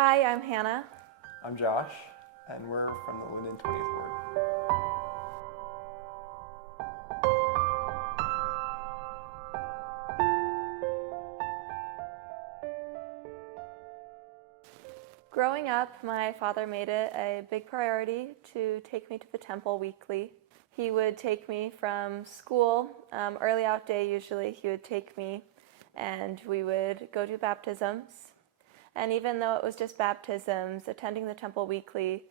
Hi, I'm Hannah. I'm Josh, and we're from the Lindon 20th Ward. Growing up, my father made it a big priority to take me to the temple weekly. He would take me from school, early out day usually, he would take me and we would go to baptisms. And even though it was just baptisms, attending the temple weekly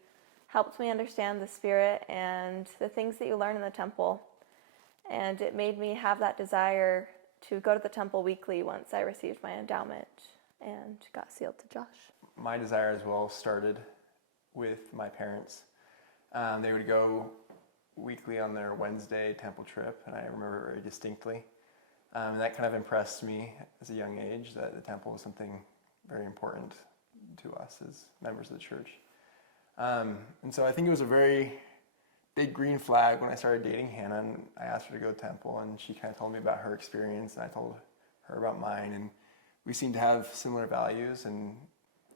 helped me understand the Spirit and the things that you learn in the temple. And it made me have that desire to go to the temple weekly once I received my endowment and got sealed to Josh. My desire as well started with my parents. They would go weekly on their Wednesday temple trip, and I remember it very distinctly. And that kind of impressed me as a young age that the temple was something very important to us as members of the church. And so I think it was a very big green flag when I started dating Hannah, and I asked her to go to temple, and she kind of told me about her experience, and I told her about mine, and we seemed to have similar values, and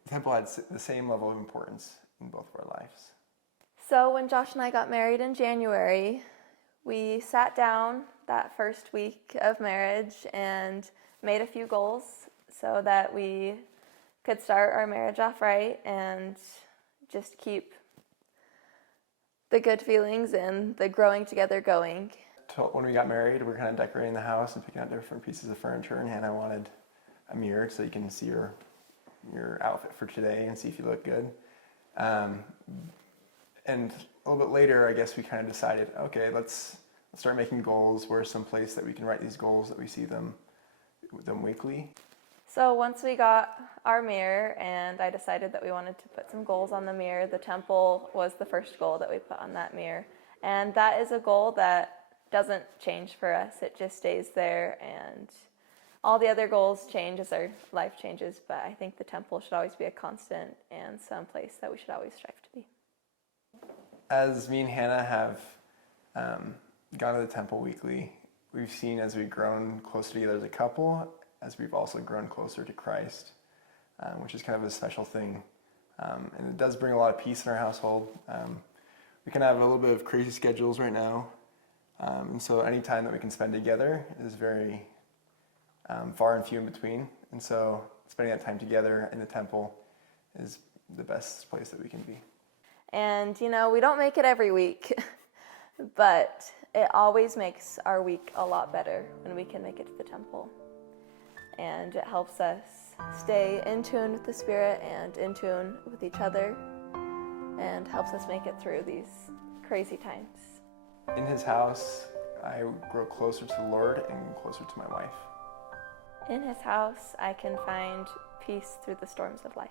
the temple had the same level of importance in both of our lives. So when Josh and I got married in January, we sat down that first week of marriage and made a few goals so that we could start our marriage off right and just keep the good feelings and the growing together going. When we got married, we were kind of decorating the house and picking out different pieces of furniture, and Hannah wanted a mirror so you can see your outfit for today and see if you look good. And a little bit later, I guess we kind of decided, okay, let's start making goals. Where's some place that we can write these goals that we see them weekly? So once we got our mirror and I decided that we wanted to put some goals on the mirror, the temple was the first goal that we put on that mirror. And that is a goal that doesn't change for us. It just stays there, and all the other goals change as our life changes, but I think the temple should always be a constant and some place that we should always strive to be. As me and Hannah have gone to the temple weekly, we've seen as we've grown closer together as a couple, as we've also grown closer to Christ, which is kind of a special thing. And it does bring a lot of peace in our household. We can have a little bit of crazy schedules right now, and so any time that we can spend together is very far and few in between. And so spending that time together in the temple is the best place that we can be. And we don't make it every week, but it always makes our week a lot better when we can make it to the temple. And it helps us stay in tune with the Spirit and in tune with each other, and helps us make it through these crazy times. In His house, I grow closer to the Lord and closer to my wife. In His house, I can find peace through the storms of life.